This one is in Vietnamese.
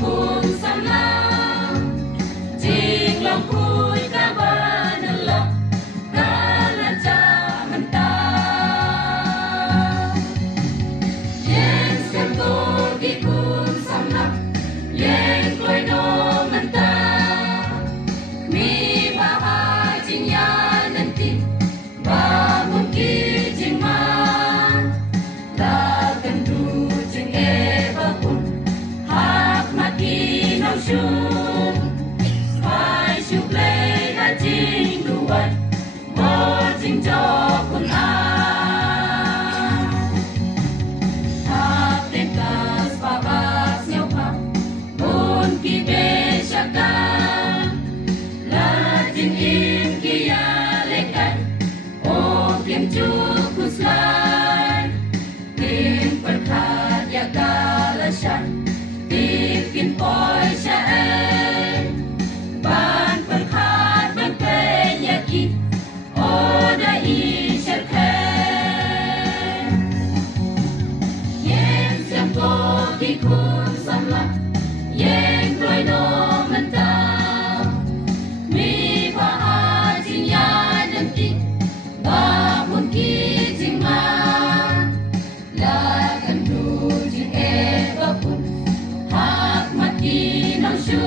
kung samlang jing long kui ka banala kala jaman ta yen sem ko ki kung samlang yen kloi no man ta mi ba jing ya nan tin ba mun ki jing ma la kan du jing e ba kun hak mati nau shu phai shu ple ga jing duan bo jing cho kun a hak ten kas pa bas nyau pa kun ki be shaka la jing im ki ya le kai o kim chu kuslai tim perkhat ya galashan tim kin poi sha ai ban perkhat ban pe ya ki o da i shal khay yen sam ko ki kun sam la yen kloi no man ta mi pa a jing ya nan ti ba mun ki jing ma la kan du jing e ba kun hak mati nau shu